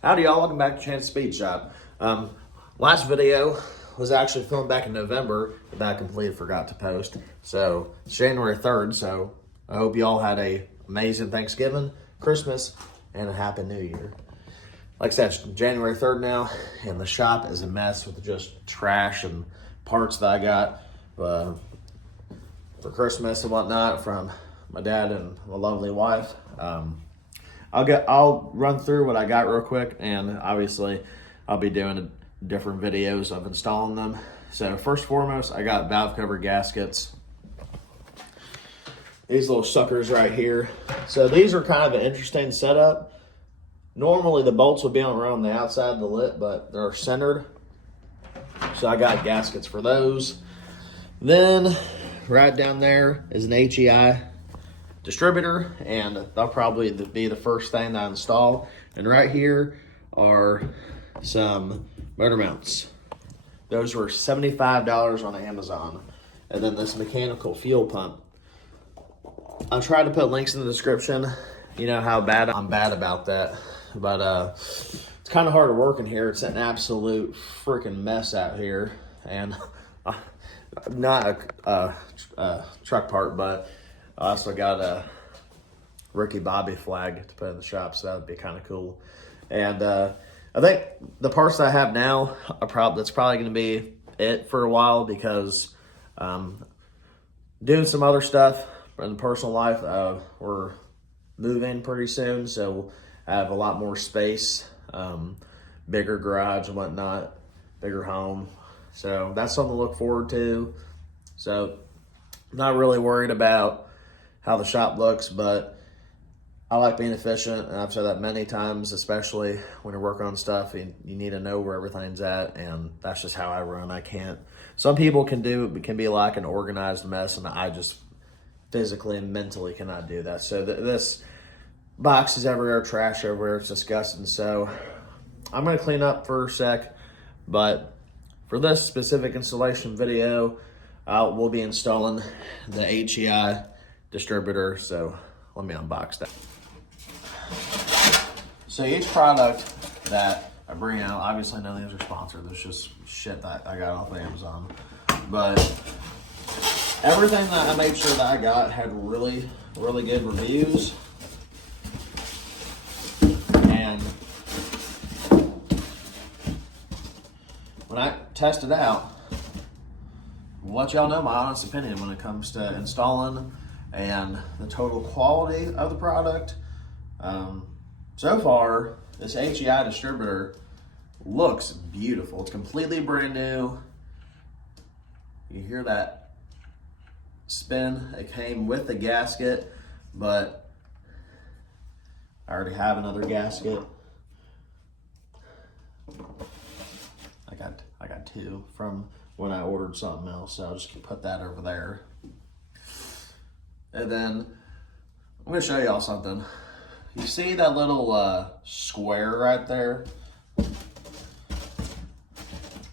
Howdy y'all, welcome back to Chance Speed Shop. Last video was actually filmed back in November, but I completely forgot to post. So it's January 3rd, so I hope y'all had a amazing Thanksgiving, Christmas, and a Happy New Year. Like I said, it's January 3rd now, and the shop is a mess with just trash and parts that I got for Christmas and whatnot from my dad and my lovely wife. I'll run through what I got real quick, and obviously I'll be doing different videos of installing them. So first and foremost, I got valve cover gaskets. These little suckers right here. So these are kind of an interesting setup. Normally the bolts will be on the outside of the lip, but they're centered. So I got gaskets for those. Then right down there is an HEI distributor, and that'll probably be the first thing that I install. And right here are some motor mounts. Those were $75 on Amazon. And then this mechanical fuel pump. I'll try to put links in the description. You know how bad I'm bad about that, but it's kind of hard to work in here. It's an absolute freaking mess out here, and not a truck part, but I also got a Ricky Bobby flag to put in the shop, so that would be kind of cool. And I think the parts that I have now that's probably going to be it for a while, because doing some other stuff in personal life. We're moving pretty soon, so I have a lot more space, bigger garage and whatnot, bigger home. So that's something to look forward to. So I'm not really worried about how the shop looks, but I like being efficient, and I've said that many times, especially when you're working on stuff, you need to know where everything's at, and that's just how I run. I can't. Some people can be like an organized mess, and I just physically and mentally cannot do that. So this box is everywhere, trash everywhere, it's disgusting. So I'm going to clean up for a sec, but for this specific installation video, we'll be installing the HEI distributor. So let me unbox that. So each product that I bring out, obviously none of these are sponsored. There's just shit that I got off of Amazon. But everything that I made sure that I got had really, really good reviews. And when I test it out, I'll let y'all know my honest opinion when it comes to installing and the total quality of the product. So far, this HEI distributor looks beautiful. It's completely brand new. You hear that spin? It came with the gasket, but I already have another gasket. I got two from when I ordered something else, so I'll just put that over there. And then I'm gonna show y'all something. You see that little square right there?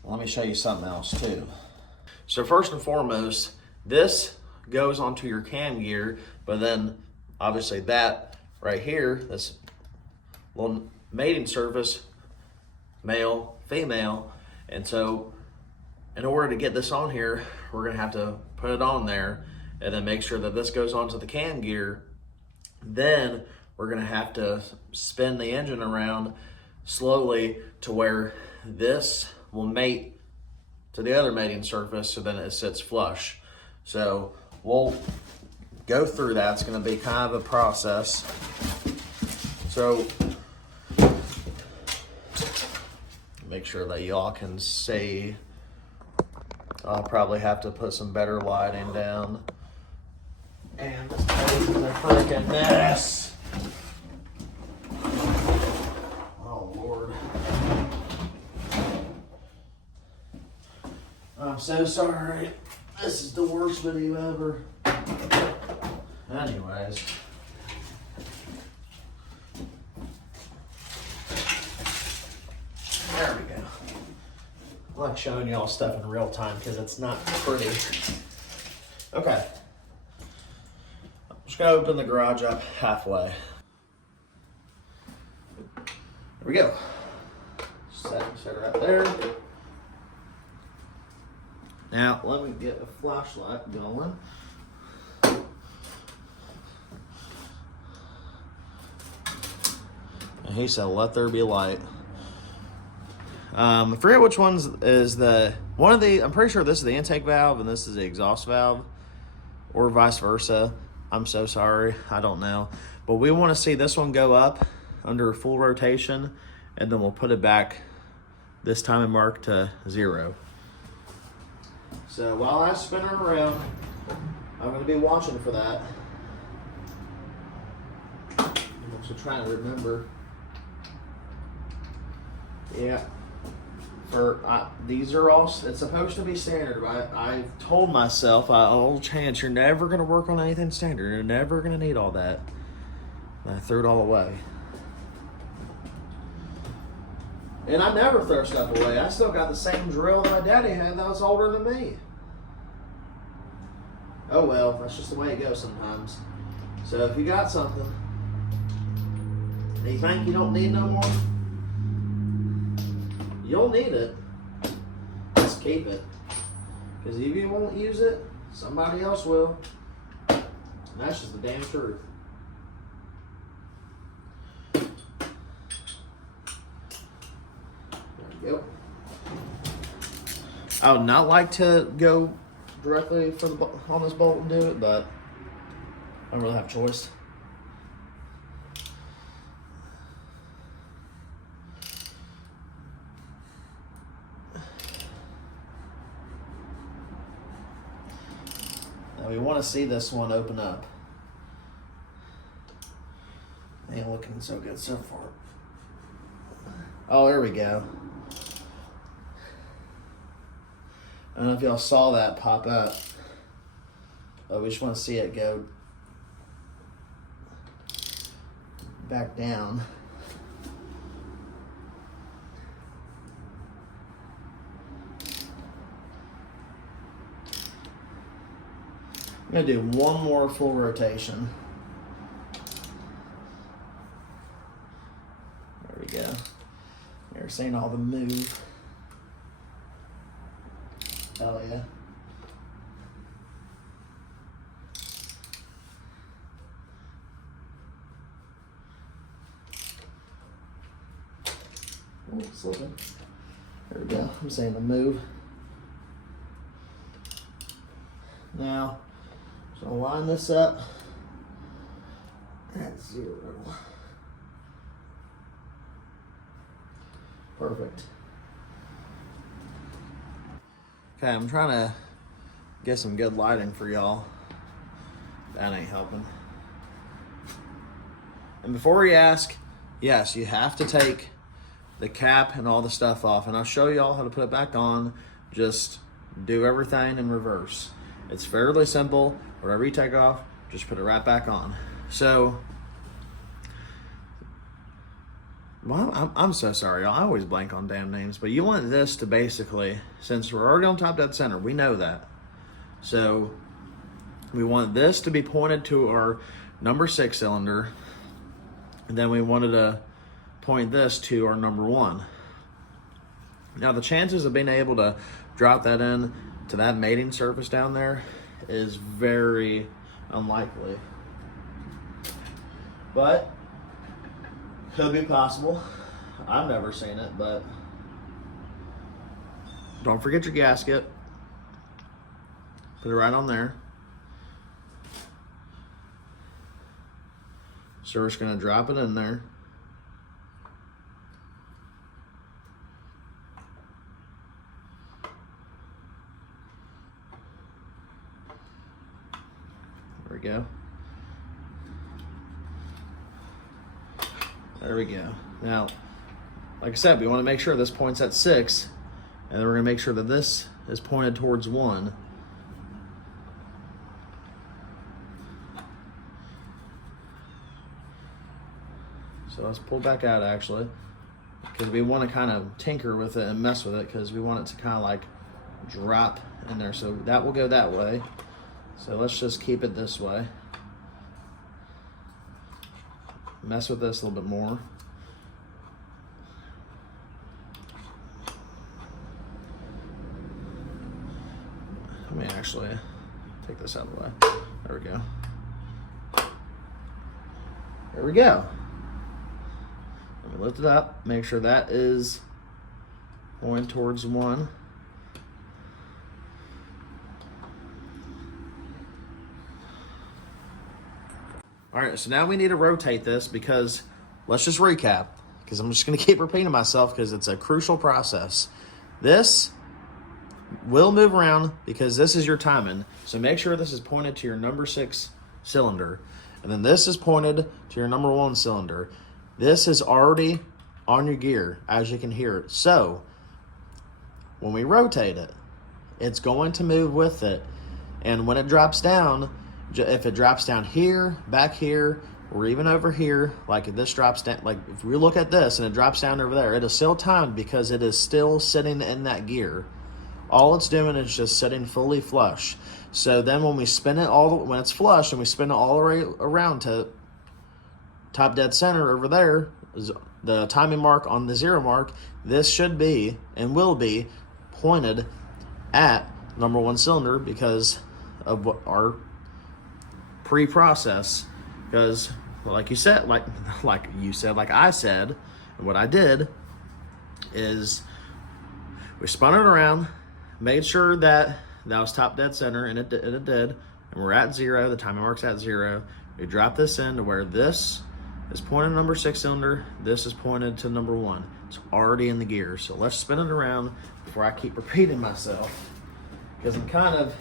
Let me show you something else too. So first and foremost, this goes onto your cam gear, but then obviously that right here, this little mating surface, male, female, and so in order to get this on here, we're gonna have to put it on there and then make sure that this goes onto the cam gear. Then we're gonna have to spin the engine around slowly to where this will mate to the other mating surface, so then it sits flush. So we'll go through that. It's gonna be kind of a process. So make sure that y'all can see. I'll probably have to put some better lighting down. And this place is a freaking mess. Oh Lord. I'm so sorry. This is the worst video ever. Anyways. There we go. I like showing y'all stuff in real time because it's not pretty. Okay. I'm just gonna open the garage up halfway. There we go. set right there. Now, let me get a flashlight going. And he said, let there be light. I forget which one's is I'm pretty sure this is the intake valve and this is the exhaust valve, or vice versa. I'm so sorry, I don't know. But we want to see this one go up under full rotation, and then we'll put it back this time and mark to 0. So while I spin her around, I'm going to be watching for that. I'm also trying to remember. Yeah. These are all, it's supposed to be standard. I told myself, Chance, you're never going to work on anything standard. You're never going to need all that. And I threw it all away. And I never throw stuff away. I still got the same drill that my daddy had that was older than me. Oh well, that's just the way it goes sometimes. So if you got something and you think you don't need no more, you'll need it. Just keep it. Because if you won't use it, somebody else will. And that's just the damn truth. Yep. I would not like to go directly on this bolt and do it, but I don't really have a choice. Now we want to see this one open up. Ain't looking so good so far. Oh, there we go. I don't know if y'all saw that pop up, but we just want to see it go back down. I'm going to do one more full rotation. There we go. They're saying all the move. Oh yeah. Oh, slipping. There we go. I'm saying the move. Now, so I'll line this up at 0. Perfect. Okay, I'm trying to get some good lighting for y'all. That ain't helping. And before you ask, yes, you have to take the cap and all the stuff off. And I'll show y'all how to put it back on. Just do everything in reverse. It's fairly simple. Whatever you take off, just put it right back on. So, well, I'm so sorry, y'all. I always blank on damn names. But you want this to basically, since we're already on top dead center, we know that. So we want this to be pointed to our number 6 cylinder. And then we wanted to point this to our number 1. Now the chances of being able to drop that in to that mating surface down there is very unlikely. But could be possible. I've never seen it, but don't forget your gasket. Put it right on there. So we're just going to drop it in there. There we go. There we go. Now, like I said, we want to make sure this points at 6, and then we're going to make sure that this is pointed towards 1. So let's pull back out actually, because we want to kind of tinker with it and mess with it, because we want it to kind of like drop in there. So that will go that way. So let's just keep it this way. Mess with this a little bit more. actually take this out of the way. There we go. There we go. Let me lift it up, make sure that is going towards 1. All right, so now we need to rotate this because, let's just recap, because I'm just gonna keep repeating myself because it's a crucial process. This will move around because this is your timing. So make sure this is pointed to your number 6 cylinder. And then this is pointed to your number 1 cylinder. This is already on your gear, as you can hear it. So when we rotate it, it's going to move with it. And when it drops down, if it drops down here, back here, or even over here, like if this drops down, like if we look at this and it drops down over there, it is still timed because it is still sitting in that gear. All it's doing is just sitting fully flush. So then when we spin it when it's flush and we spin it all the way around to top dead center over there, is the timing mark on the 0 mark, this should be and will be pointed at number 1 cylinder because of what our pre-process. Because like you said, like I said, and what I did is we spun it around, made sure that was top dead center, and it did, and we're at 0, the timing mark's at 0. We drop this in to where this is pointed to number 6 cylinder, this is pointed to number 1. It's already in the gear. So let's spin it around before I keep repeating myself, because I'm kind of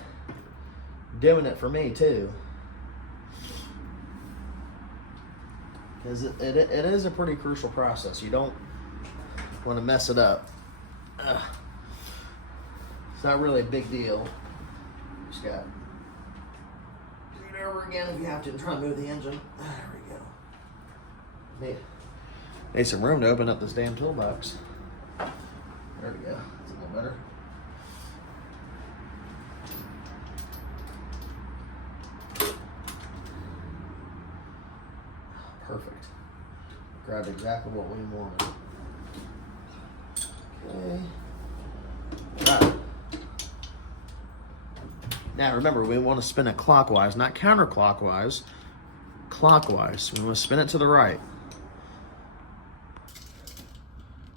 doing it for me too. Because it is a pretty crucial process. You don't want to mess it up. It's not really a big deal. Just got do it over again if you have to, and try and move the engine. There we go. Need some room to open up this damn toolbox. There we go. That's a little better. Perfect. Grabbed exactly what we wanted. Okay. Right. Now remember, we want to spin it clockwise, not counterclockwise. Clockwise. We want to spin it to the right.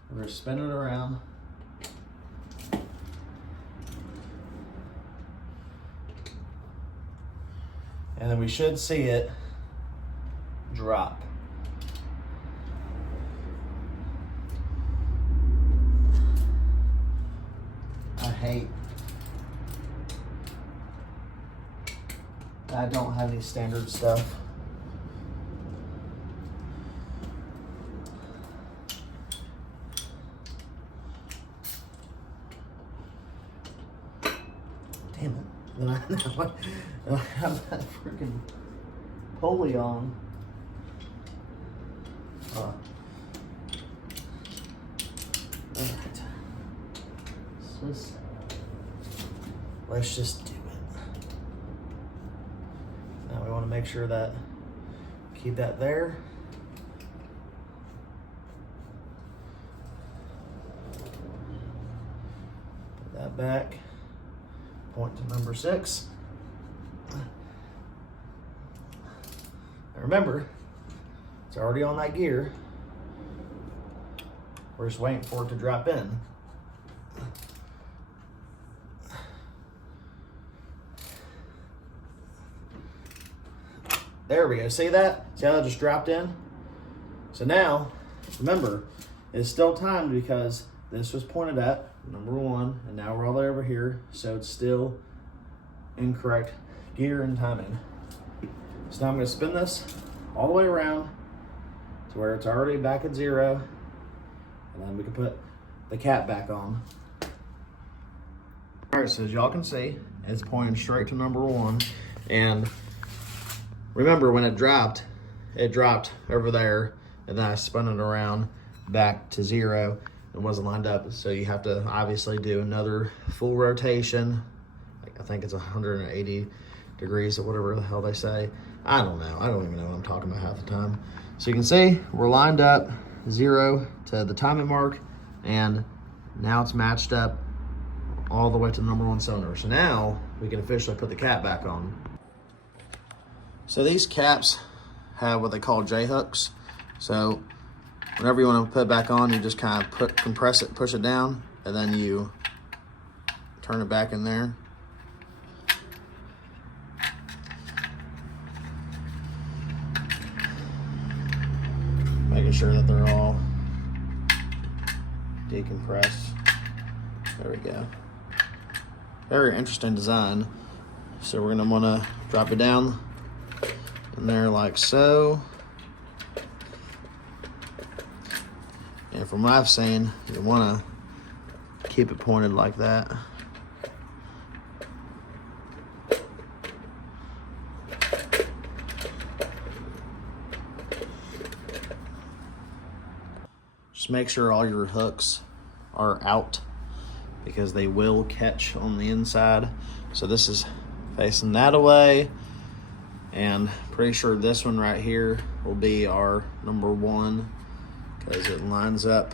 We're going to spin it around. And then we should see it drop. I don't have any standard stuff. Damn it. Then I have that freaking pulley on. Alright. Let's just do it. Now we want to make sure that, keep that there. Put that back. Point to number 6. And remember, it's already on that gear. We're just waiting for it to drop in. There we go. See that? See how that just dropped in? So now, remember, it's still timed because this was pointed at number 1, and now we're all the way over here, so it's still incorrect gear and timing. So now I'm going to spin this all the way around to where it's already back at 0, and then we can put the cap back on. All right, so as y'all can see, it's pointing straight to number 1, and remember when it dropped over there, and then I spun it around back to 0. It wasn't lined up, so you have to obviously do another full rotation. I think it's 180 degrees or whatever the hell they say. I don't know. I don't even know what I'm talking about half the time. So you can see we're lined up 0 to the timing mark, and now it's matched up all the way to the number 1 cylinder. So now we can officially put the cap back on. So these caps have what they call J-hooks. So whenever you want to put it back on, you just kind of compress it, push it down, and then you turn it back in there. Making sure that they're all decompressed. There we go. Very interesting design. So we're gonna wanna drop it down in there like so. And from what I've seen, you wanna keep it pointed like that. Just make sure all your hooks are out because they will catch on the inside. So this is facing that away, and pretty sure this one right here will be our number one because it lines up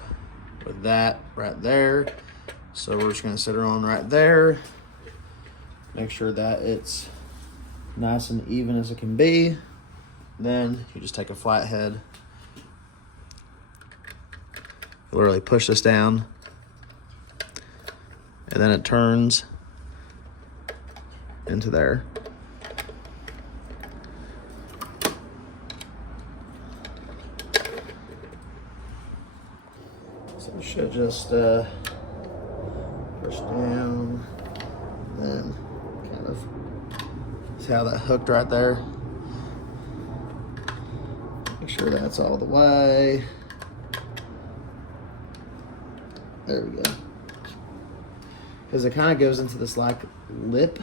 with that right there. So we're just gonna sit her on right there. Make sure that it's nice and even as it can be. Then you just take a flathead, literally push this down, and then it turns into there. So it should just push down, then kind of see how that hooked right there. Make sure that's all the way. There we go. Because it kind of goes into this like lip.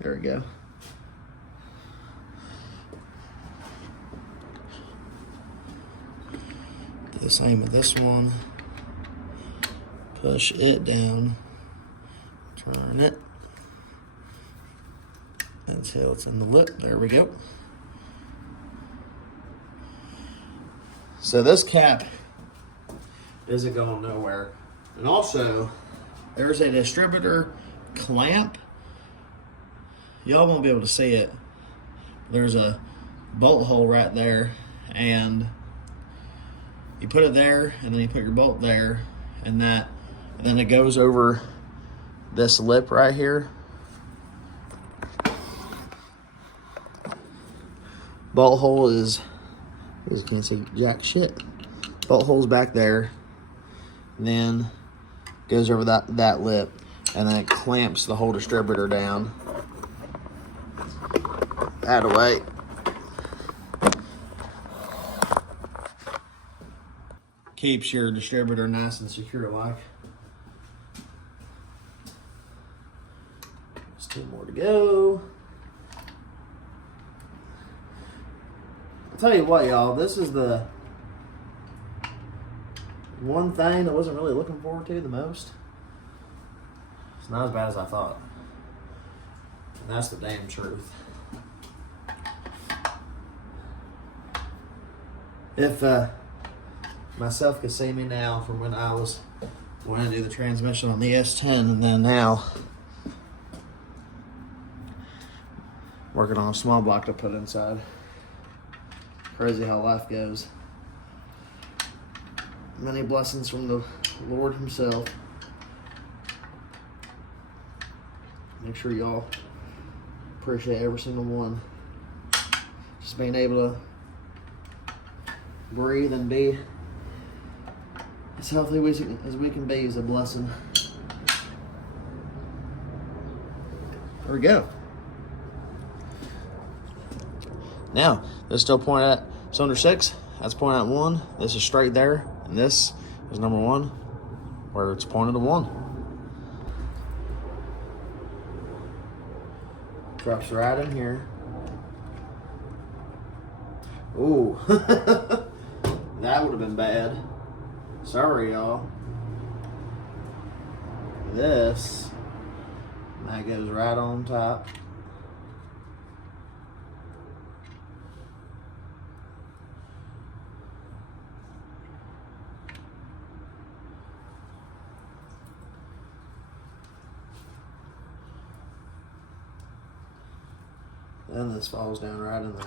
There we go. Do the same with this one. Push it down. Turn it until it's in the lip. There we go. So this cap isn't going nowhere. And also, there's a distributor clamp. Y'all won't be able to see it. There's a bolt hole right there, and you put it there, and then you put your bolt there, and then it goes over this lip right here. Bolt hole is, you can't see jack shit. Bolt hole's back there, and then goes over that lip, and then it clamps the whole distributor down. That away. Keeps your distributor nice and secure like. There's 2 more to go. I'll tell you what, y'all, this is the one thing I wasn't really looking forward to the most. It's not as bad as I thought. And that's the damn truth. If myself could see me now from when I do the transmission on the S10 and then now working on a small block to put inside. Crazy how life goes. Many blessings from the Lord himself. Make sure y'all appreciate every single one. Just being able to breathe and be as healthy as we can be is a blessing. There we go. Now, this is still pointing at cylinder 6. That's pointing at 1. This is straight there. And this is number 1, where it's pointed to 1. Drops right in here. Ooh. That would have been bad. Sorry, y'all. This, that goes right on top. And this falls down right in there.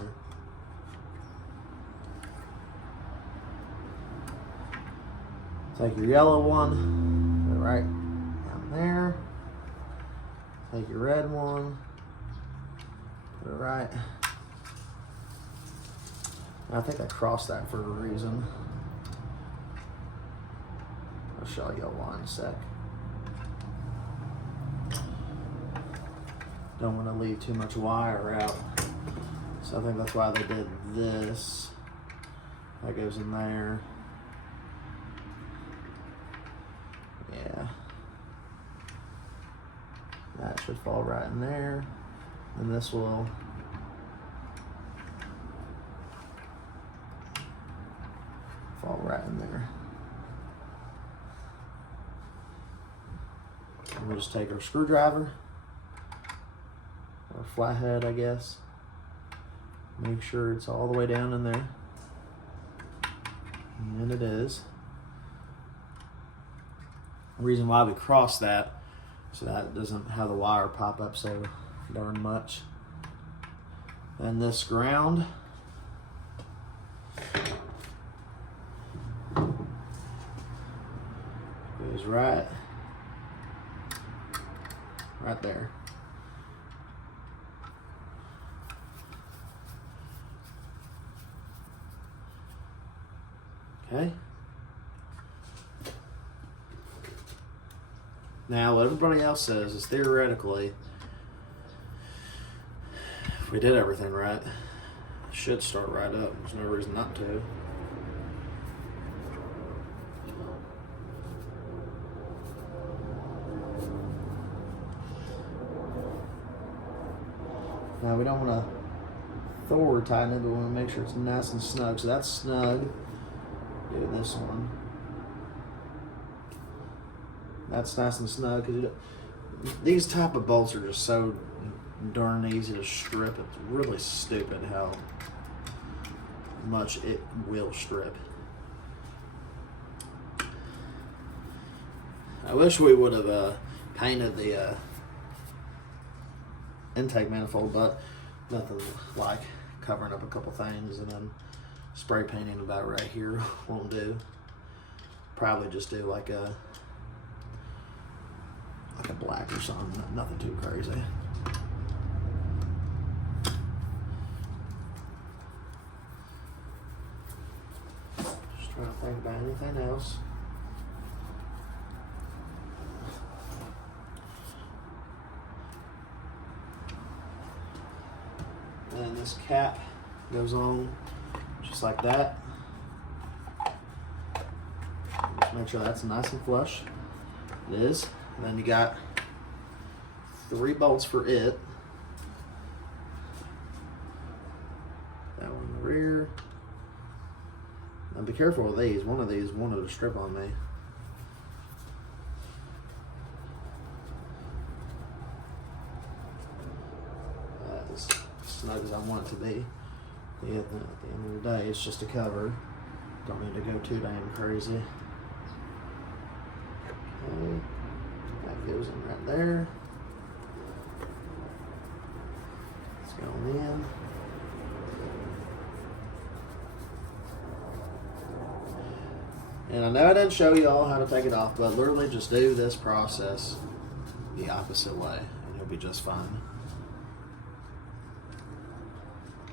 Take your yellow one, put it right down there. Take your red one, put it right. I think I crossed that for a reason. I'll show you why in a sec. Don't want to leave too much wire out. So I think that's why they did this. That goes in there. Yeah. That should fall right in there. And this will fall right in there. And we'll just take our screwdriver, or flathead, I guess. Make sure it's all the way down in there. And it is. The reason why we cross that, so that it doesn't have the wire pop up so darn much. And this ground goes right there. Okay. Now, what everybody else says is theoretically, if we did everything right, it should start right up. There's no reason not to. Now, we don't want to forward tighten it, but we want to make sure it's nice and snug. So that's snug. Do this one. That's nice and snug because these type of bolts are just so darn easy to strip. It's really stupid how much it will strip. I wish we would have painted the intake manifold, but nothing like covering up a couple things and then spray painting about right here won't do. Probably just do like a black or something, nothing too crazy. Just trying to think about anything else. And this cap goes on just like that. Just make sure that's nice and flush. It is. And then you got 3 bolts for it. That one in the rear. Now be careful with these. One of these wanted to strip on me. As snug as I want it to be. At the end of the day, it's just a cover. Don't need to go too damn crazy. Okay. That goes in right there. It's going in. And I know I didn't show you all how to take it off, but literally just do this process the opposite way and you'll be just fine.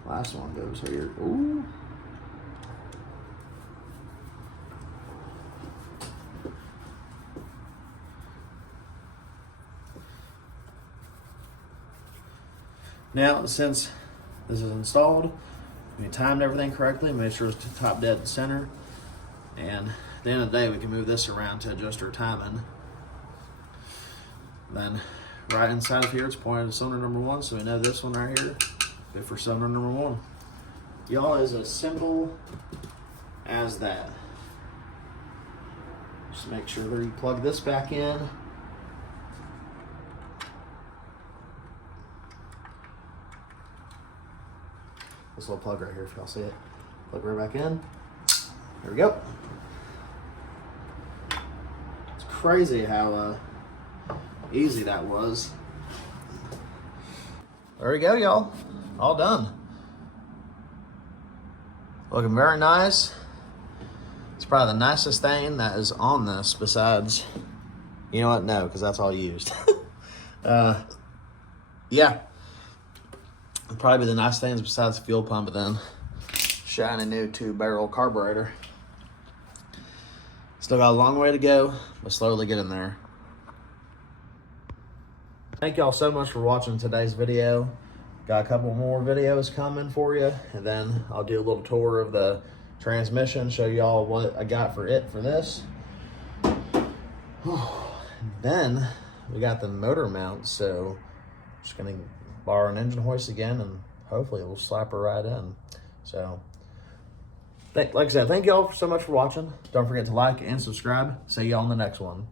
Last one goes here. Ooh. Now, since this is installed, we timed everything correctly, made sure it's top dead center, and at the end of the day, we can move this around to adjust our timing. Then, right inside of here, it's pointed to cylinder number 1, so we know this one right here, good for cylinder number 1. Y'all, is as simple as that. Just make sure that you plug this back in. This little plug right here, if y'all see it. Plug right back in. There we go. It's crazy how easy that was. There we go, y'all. all done. Looking very nice. It's probably the nicest thing that is on this besides, you know what? No, because that's all used. Yeah. Probably the nice things besides the fuel pump, but then shiny new 2-barrel carburetor. Still got a long way to go, but slowly getting there. Thank y'all so much for watching today's video. Got a couple more videos coming for you, and then I'll do a little tour of the transmission, show y'all what I got for this. Then we got the motor mount, so just gonna borrow an engine hoist again, and hopefully we'll slap her right in. So, like I said, thank y'all so much for watching. Don't forget to like and subscribe. See y'all in the next one.